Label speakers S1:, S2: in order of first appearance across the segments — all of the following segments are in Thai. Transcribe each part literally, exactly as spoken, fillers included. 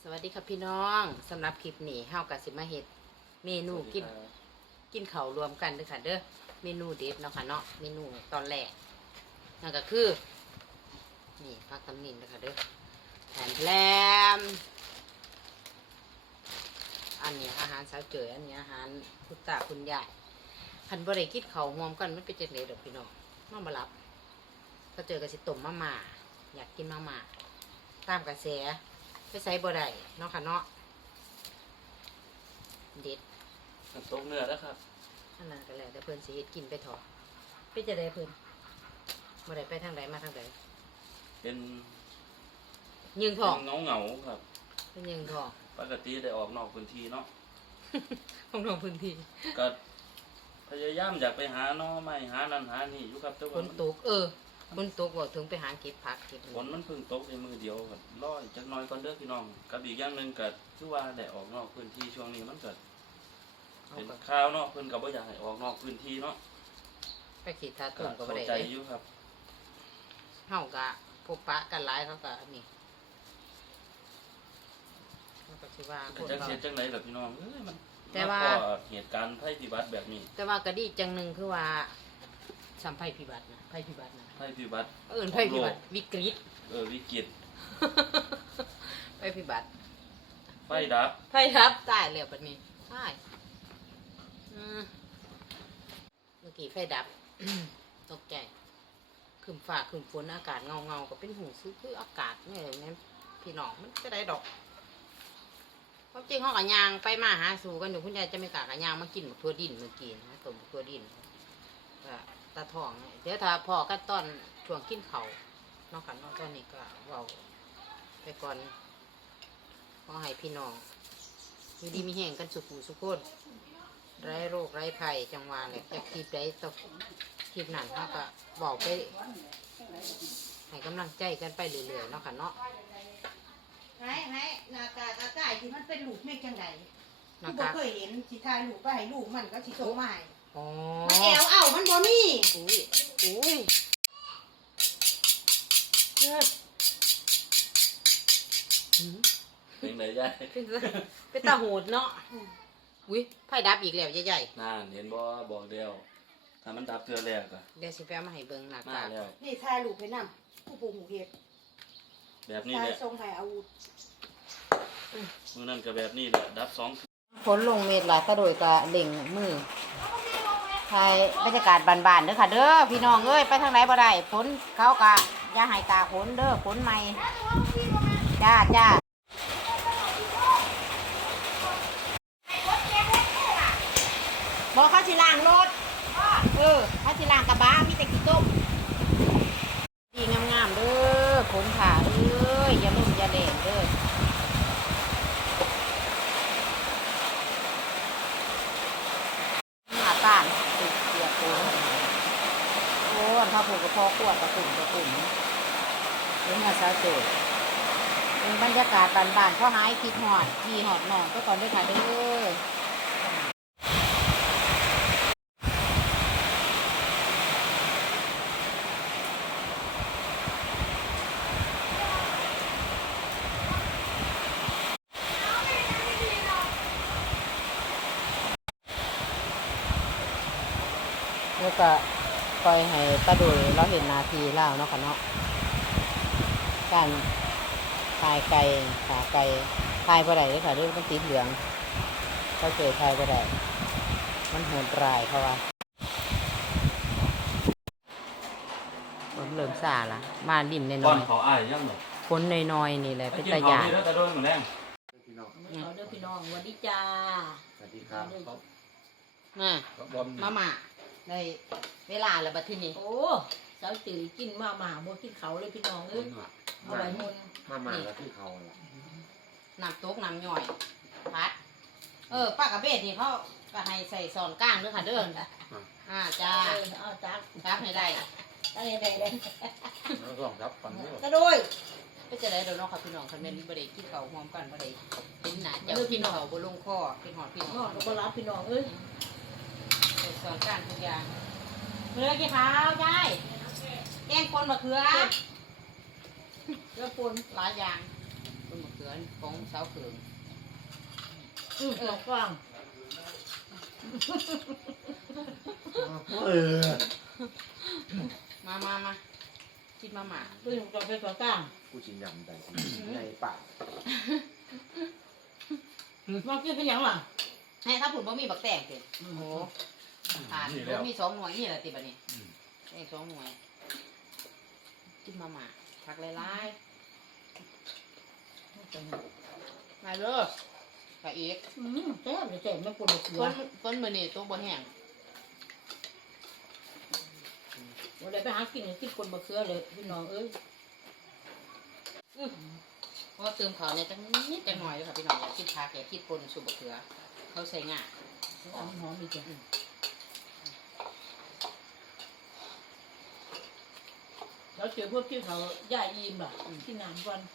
S1: สวัสดีครับพี่น้องสำหรับคลิปนี้เฮากับสิมาเฮ็ดเมนูกินกินข้าวรวมกันเด้อค่ะเด้อเมนูเด็ดเนาะค่ะเนาะเมนูตอนแรกนั่นก็คือนี่ผักตำนินเด้อค่ะเด้อแผ่นแลมอันนี้อาหารสาวเจออันนี้อาหารคุณตาคุณยายคันบ่ได้กินข้าวรวมกันมันเป็นจังได๋ดอกพี่น้องมาบ่รับก็เจอกับสิต้มมาม่าอยากกินมาม่าตามกระแสไปใส่บ่ได้เนาะค่ะเนาะเด็ด
S2: น้ำตกเนื้อแล้วครับ
S1: อันนั้นก็แล้วแต่เพิ่นสิเฮ็ดกินไปถอไปจะได้เพิ่นบ่ได้ไปทางใดมาทางใด
S2: เป็น
S1: ยิงทอง
S2: เงาเงาครับ
S1: เป็นยิงทอง
S2: ปกติได้ออกนอกพื้นที่เนาะ
S1: ของนอกพื้นที่
S2: ก็พยายามอยากไปหาเนาะไม่หานั่นหานี่อยู่ครับแต่
S1: ฝนตกเออฝนตกบ่ถึงไปหาเก็บผักเก็บ
S2: ฝนมันเพิ่งตกในมือเดียวครับรออีกจักหน่อยก่อนเด้อพี่น้องกับอีกอย่างนึงก็คือว่าได้ออกนอกพื้นที่ช่วงนี้มันเกิดเป็นข่าวเนาะเพิ่นก็บ่อยากให้ออกนอกพื้นที่เนาะ
S1: ไปขีดทาตุ่มก็บ่ได้
S2: เข้าใจอยู่ครับ
S1: เฮาก็พบปะกันหลายเขาก็นี่มันก็สิว่าคน
S2: จักเสียจังได๋ล่ะพี่น้องเอ้ยมันแต่ว่าเหตุการณ์ภัยพิบัติแบบนี้
S1: แต่ว่าก็ดีจังนึงคือว่าสัมภัยพิบัตินะภัยพิบัตินะ
S2: ภัยพิบัติ
S1: เอิ้นภัยพิบัติวิกฤต
S2: เออวิกฤต
S1: ภัยพิบัติ
S2: ไฟดับ
S1: ไฟดับตายแล้วบัดนี้ตายอืมเมื่อกี้ไฟดับ ตกใจขึ้นฟ้าขึ้นฝนอากาศเงาเงาก็เป็นหูซื้อคืออากาศนี่เลยนะพี่น้องมันจะได้ดอกความจริงห้องกับยางไปมาหาสู่กันอยู่คุณยายจะไม่กล้ากับยางมากินหมกทั่วดินเมื่อกี้นะต้มทั่วดินตาทองเดี๋ยวถ้าพอกันตอนช่วงกินเขานอกกันนอกตอนนี้ก็เว้าไปก่อนขอให้พี่น้องอยู่ดีมีแห่งกันสุขุสุขคนไร้โรคไร้ภัยจังหวะเลยจะคลิปได้ตกคลิปนั้นเขาก็บอกไปให้กำลังใจกันไปเรื่อยๆเนาะค่ะเนาะ
S3: ให้ให้หน้ากากอากาศที่มันเป็นลูกแม่จังไดที่บ่เคยเห็นสิทายลูกไปให้ลูกมันก็สิโตมาให้
S1: อ๋อ
S3: มันแอวเอ้ามันบ่มี
S1: อุ้ยอุ้ย
S2: เป็นไงยาย
S1: เป็นตาโหดเนาะอุ้ยไฟดับอีกแล้วใหญ่
S2: ๆน่าเห็นบ่บอกเดียวถ้ามันดับเทื่อแรกก็
S1: เดี๋ยวสิไปเอามาให้เบิ่งหน้ากาก
S3: นี่ทายลูกให้นำผู้ปู่หูเฮ็ด
S2: แบบนี้แหละ
S3: ทรงให้อาวุธ
S2: มื้อนั้นก็แบบนี้แหละดับสอง
S1: ฝนลงเม็ดหลายตะโดยกะเล่งมือถ่ายบรรยากาศบานๆเด้อค่ะเด้อพี่น้องเอ้ยไปทางไหนบ่ได้ฝนเขากะอย่าให้ตาฝนเด้อฝนใหม่จ้าจ้าบอกเขาสิล้างรถเออเขาสิล้างกระบะมีแต่ขี้ต้มดีงามๆเด้อฝนผ่าเอ้ยอย่าลุ่มอย่าแดงเด้อหน้าต้านติดเสียโคนโอ้ยถ้าผูกกระเพาะขวดกระตุ่มกระตุ่มเรื่องงานสาวโจทย์เป็นบรรยากาศบานๆเขาหายคิดหอดขี่หอดหนอนก็ก่อนด้วยค่ะเด้อแล้วก็ปล่อยให้ตาดุยเราเห็นนาทีแล้วเนาะค่ะเนาะการทายไก่ขาไก่ทายบ่ได้เลยค่ะเรื่องมันติดเหลืองเขาเจอทายบ่ได้มันโหดร้ายเขาว่าฝนเริ่มซาละมาดินในน้อย
S2: เขาอ้ายยังไง
S1: ฝนในน้อยนี่แหละเป็นตาหยาด
S2: เด้อตาโดนเหมือนแรง
S3: เอาเด้อพี่น้องสวัสดีจ้า
S2: สวัสดีครับ
S1: มามาม่าได้เวลาแล้วบัดทีนี้
S3: โอ้สาวจื้อกินมาม่าบ่กินเขาเลยพี่น้องเอ้ยเอาไว้มุน
S4: มาม่าแล้วที่เขาล่ะ
S1: น้ำตกน้ำย่อยพัดเออป้ากระเบดนี่เขาก็ให้ใส่ซอนก้างด้วยค่ะเด้ออ่าจ้า
S3: เอาจ้า
S1: จับให้ได้
S3: ได้ได้ได้
S4: แล้วก็รับฟังด้วย
S3: กระโดย
S1: ไปจะได้เดี๋ยวน้องค่ะพี่น้องคันแม่นบ่ได้กินข้าวพร้อมกันบ่ได้เป็นหน้าเจ้ากินข้าวบ่ลงคอเป็นหอดพี่น้อง
S3: ก็รับพี่น้องเอ้ย
S1: ใส่ซอนก้างทุกอย่างเมื่อกี้ข้าวยายแกงปนมะเขือ
S3: เกลือปน
S1: หลายอย่างปนมะเขือของสาวเขิง
S3: อือเออกว้าง
S4: เออ
S1: มามามากินมาหมา
S3: ตัวหนึ่งตัวเป็นตัวกลาง
S4: กูชินยำแต่ในปาก
S3: มากินเป็นหยังล่ะ
S1: ให้ถ้าผุนบ่มีบักแตงเกิดโอ้โหผ่านบ่มีสองหน่วยนี่แหละติบัดนี้แตงสองหน่วยกินมาหมาผักหลายๆมาเด้อไปอีก
S3: อืมแซ่บเลยแซ่บไม่ปวดหั
S1: ต้
S3: วน
S1: ต้นมื้อนี้ตัวบ่แห้ง
S3: วันใดไปหากินกินคนบะเขือเลยพี่น้องเอ้ย
S1: เพราะเติมเขาเนี่ยจังนิดจังหน่อยเลยค่ะพี่น้องอยากกินผักอยากกินปนสุบบักเขือเขาใส่ง่า
S3: หอมหอมอีกจ้ะเราเจอพวกที่เขาย่ายีมล่ะที่นานวัน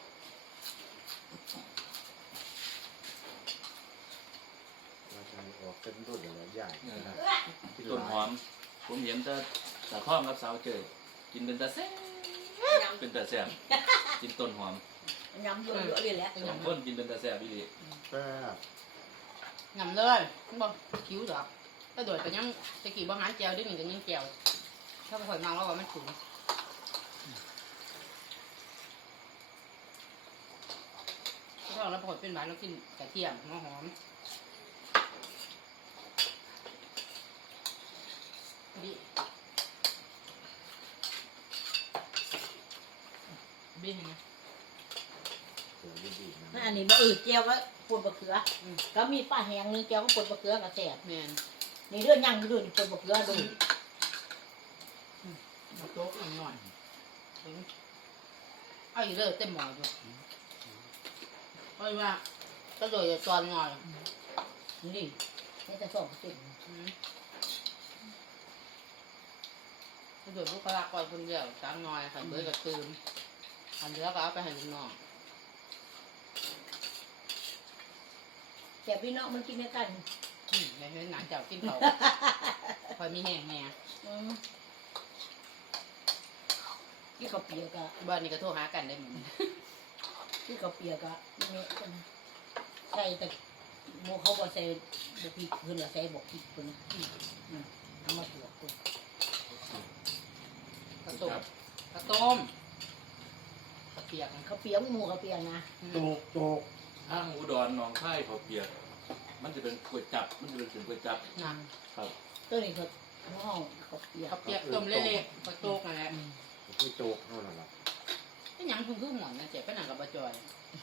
S4: เราใช้ออกเป็นรุ่นอะไรใหญ่
S2: ต้นหอมผมเห็นแต่สาวท้อมกับสาวเจอกินเป็นตาแซ่บเป็นตาแซ่บกินต้นหอม
S3: ยำเยอะๆเลยแหละ
S2: สองคนกินเป็นตาแซ่บอีหลี
S4: แซ่บ
S1: งำเลยบอกคิ้วดอกถ้าโดดก็ยังตะกี้บ่หารแจวเด้วยวนี่ก็ยังแจวถ้าบ่ค่อยเมาแล้วว่ามันถุงถ้าเราปกติเป็นหวานเรากินกระเทียมหัวหอมบิบิเห็นไหม
S4: เสือดีๆ
S3: นั่น
S4: นะ
S3: อันนี้บะอืดเจียวก็ปวดบะเขือก็มีป้าแหงนึงเจียวก็ปวดบะเขือกับแซ่บ
S1: แมน
S3: นี่เรื่องยังดูนี่ปวดบะเขือดู
S1: มาโต๊ะอีกหน่อยถึงเอาอีกเลยเต็มหม้อด้วยเพราะว่าก็โดยจะจอนหน่อย
S3: นี่นี่จะสองสิบ
S1: อืมก็โดยผู้คลากรคนเดียวสามหน่อยขันเบื่อกับตื่นขันเหลือก็เอาไปให้ลูกน้อง
S3: แต่พี่น้องมันกินด้วยกัน
S1: อืมในเห็นหนังเจ้ากินเขาคอยมีแห้งแน่
S3: อืมที่เขาเปียกอะ
S1: บ้านนี้ก็โทรหากันได้หมด
S3: ที่เขาเปียกอะนี่กันนะใส่แต่โมเขาบอกใส่บกพริกเพิ่นละใส่บกพริกเพิ่นอืมอืมเอามาตัวคุณ
S1: ข้าวต้มข้าวต้มข้าวเปียก
S3: เขาเปียกหมูเขาเปียกนะ
S1: อืม
S4: โจกโจก
S2: ทางอุดรหนองคายเขาเปียก มันจะเป็นก๋วยจับ มันจะเป็นถึงก๋วยจับ
S1: นะครับ
S3: ตัวนี้เขาห้องเขาเปียก
S1: ข้าวเปียกต้มเละๆข้าวโจ๊กอะไร
S3: อืม
S4: คือโจกเท่านั้นแหละ
S1: ก็ยังเพิ่งคือหมอนนะเจ็บไปหนังกับบะจอย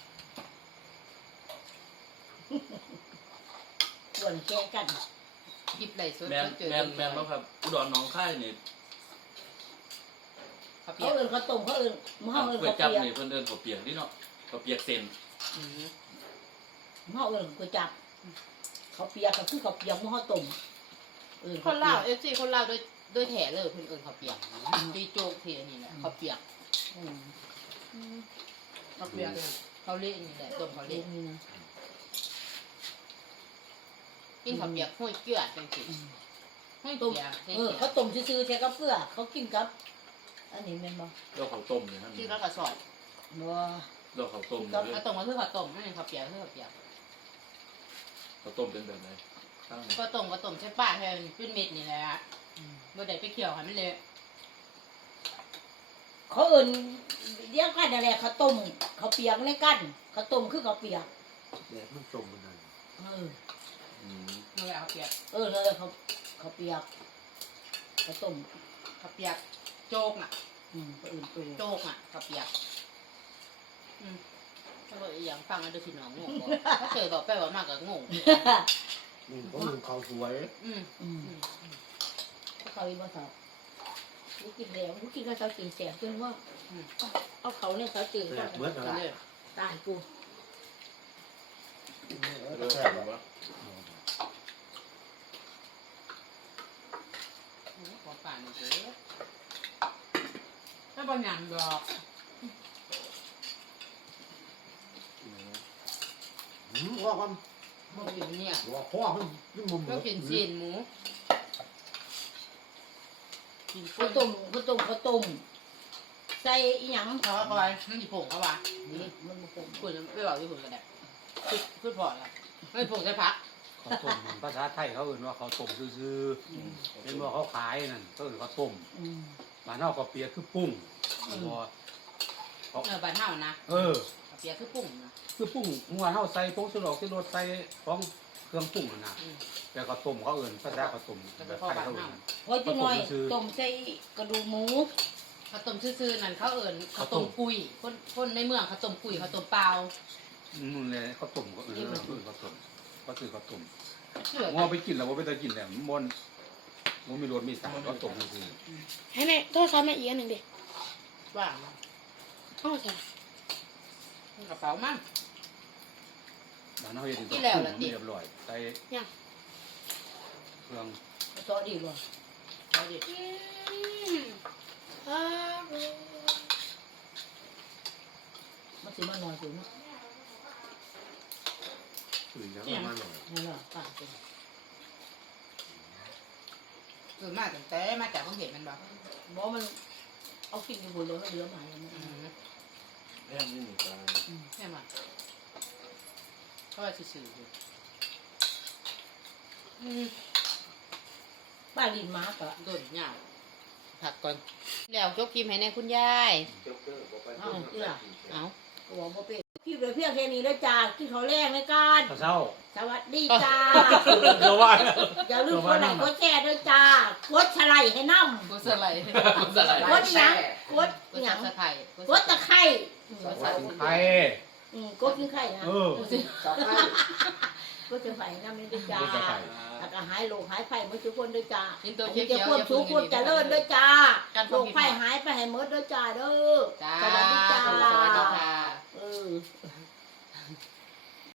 S3: ส่วนแก้กัน
S1: กิบไหลสด
S2: แมน
S1: เจอ
S2: แมนแมนแล้วครับ อุดรหนองคายนี่
S1: ข้าวเปี
S3: เขา
S1: ยก
S3: เอินเขาต้มเขาเอินหม้อเอิน
S2: ก๋วย
S3: เขา
S2: จับ
S3: เปียก
S2: นี่เพิ่นเดินเขาเปียกนี่เนาะเขาเปียกเส้น
S1: อืม
S3: หม้อเอินก๋วยจับเขาเปียกก็คือเขาเปียกหม้อต้มเอิน
S1: คนเล่าวเอฟซีคนเล่าวด้วยด้วยแถเลยเพิ่นเอิญข้าวเปียกตีโจ๊กเทนี่แหละข้าวเปียก
S3: อืม
S1: ข้าวเปียกเขาเละนี่แหละต้มเขา
S3: เด็
S1: เละ
S3: กนี่นะ
S1: กินข้าวเปียกห้อยเกลือจังสิ
S3: อืม
S1: ห้อย
S3: ต้ม
S1: เกลือใส่
S3: เอ
S1: เกลื
S3: อ
S1: อ
S3: เขาต้มซื่อๆใช้กับเพื่อเขากินกับ อันนี้แม่นบ่
S2: แล้วเขาต้มนี่ฮะ
S1: ที่เรากระสอบ
S3: บ่
S2: แล้วเขาต้ม
S1: เอา
S2: เลย
S1: ต้มก็คือข้าวต้มนั่นเองข้าวเปียกคือข้าวเปียก
S2: เขาต้มเป็นแบบไหนข้างใน
S1: ก็ต้มก็ต้มใช้ป้าแทนเป็นเม็ดนี่แหละบ่ได้ไปเคี่ยวให้มันเละ
S3: เขาเอินเรียกกันอะไรเขาต้มเขาเปียกในกันเขาต้มคือเขาเปียก
S4: แดดมันจมมันนั่น
S3: เออ
S2: อืม
S1: นั่นแหละข้าวเปียก
S3: เออเลยเขาเขาเปียกเขาต้ม
S1: ข้าวเปียกโจ๊กน่ะ
S3: อืมเขาเอินตัว
S1: โจ๊กอ่ะข้าวเปียกอืมถ้าว่าอีหยังฟังแล้วเดูสิน้องงงบ่ถ้าเจอบอกไปว่ามากก็งง
S4: นี่ก็ลืมเขาสวย
S1: อืม
S3: อืม
S1: อืม
S3: เขาอีบ่สาวกูกินแล้วกูกินกับเขากินแสบจนว่าอืมเอาเขาเนี่ยเขาจืด
S4: แซ่บเมื่อไห
S1: ก็
S4: ร่
S1: เลย
S3: ตายกู
S2: แล้ว
S4: แซ่
S2: แซ่
S4: บบ แล้
S2: แล้ว ว
S1: ขอป่านหน่อยเถอะถ้าบางอย่างดอก
S4: หืมว่ากัน
S1: มันกินเนี่ย
S4: ว่าพ่อมันยิ่งมุม
S1: ก็กินซีนหมูกิน
S3: เขา
S1: ต้
S3: ต้
S1: ม
S3: มเขาต้มเขาต้มใส่อีหยัง
S1: เขาว่าเขาว่ามันสิผงเขาว่า
S3: นี่มันบ่คง
S1: คุณไม่บอกที่คุณกันแหละคือคือพอแล้วไม่ผงใช่พัก
S5: ข้าวต้มภาษาไทยเขาเอื่นว่าข้าวต้มซื่อๆเป็นว่าเขาขายนั่นเขาเอื่นข้าวต้ม
S3: อืม
S5: บ้านเฮาข้าวเปียกคือปุ้งบ่
S1: เออบ้านเฮานะ
S5: เออ
S1: เปียกคือปุ่งนะ
S5: คือปุ้งหัวเฮาใส่ผงชูรสที่รสใส่ของเครื่องปรุงนั่นน่ะ
S1: อืม
S5: แต่ข้าวต้มเขาเอื่นภาษาข้าวต้มแบบไทยเขาเอื่น
S3: พอจะหน่อยต้มใส่กระดูกหมู
S1: ข้าวต้มซื่อๆนั่นเขาเอิญข้าวต้มกุยคนคนในเมืองข้าวต้มกุยข้าวต้มเปล่า
S5: นู่นเลยข้าวต้มก็เอื่นเอื่นข้าวต้มก็คือข้าวต้ม
S1: เชื่อ
S5: งอไปกินแล้วบ่ไปได้กินแล้วมันบ่มันมีรสมีสารข้าวต้มซื่อ
S6: ให้แม่โทษครับแม่อีกอันหนึ่งดิ
S1: ว่า
S6: อ้าวใช่
S1: กระเป๋ามั่ง
S5: บ้านเฮาเฮ็ด
S1: กินแล้วล่ะติ
S5: เรียบร้อยใส่เครื่อง
S3: ซอดีกว่า
S1: เอาดิ
S6: อืมอร่อย
S3: มันสิมาหน่อยสิเนาะ
S4: อื่นยังมาหน่อย
S3: นั่นแหละป้าเป็น
S1: คือมาตั้งแต่มาจากของเห็นมันบอก
S3: บ่มันเอากินอยู่บนรถแล้วเหลือมาแล้วมัน
S1: อืม
S4: แค่นี้มีการ
S1: ใช่ไหมเขาว่าซื่อๆอยู่อืม
S3: ป้าลินมาก็
S1: โดนเหงาผักก่อนแล้วยกพิมพ์ให้ในคุณยาย
S4: เจ้าเด้อบอกไป
S1: เอา
S3: ก็บอกบ่เป็นพี่เหลือเพียงแค่นี้แล้วจ้ากินข้าวแรงในการ
S5: ข้าวเช้า
S3: สวัสดีจ้า
S5: เดี๋ยวว่า
S3: อย่าลืมกดไลค์กดแชร์ด้วยจ้ากดไลค์ให้น้ำ
S1: กูสไลด์กูสไลด์
S3: กดหยังกด
S1: กู
S3: ห
S1: สั
S3: ยั
S1: บ
S3: ง
S1: สะไคร้
S3: กดตะไคร้
S5: ไข่
S3: อืมกดกินไข่นะ
S5: เออ
S1: กูสิ
S3: กดจะไข่น้ำนี่ด้วยจ้า
S5: กดจะไข่
S3: แล้วก็หายโรคหายไข้หมดทุกคนด้วยจ้า
S1: กินตัว
S3: อัน
S1: เขี
S3: นี้
S1: ยว
S3: จะ
S1: ๆ
S3: ควบ
S1: อย่า
S3: ชู
S1: พึ่ง
S3: ควบเจริญด้วยจ้า
S1: การ
S3: โรคไข้
S1: หา
S3: หายไปให้หมดด้วยจ้าเด้อ
S1: จ้า
S3: สวัสดีจ้า
S1: สวัสดีค่ะ
S3: เออ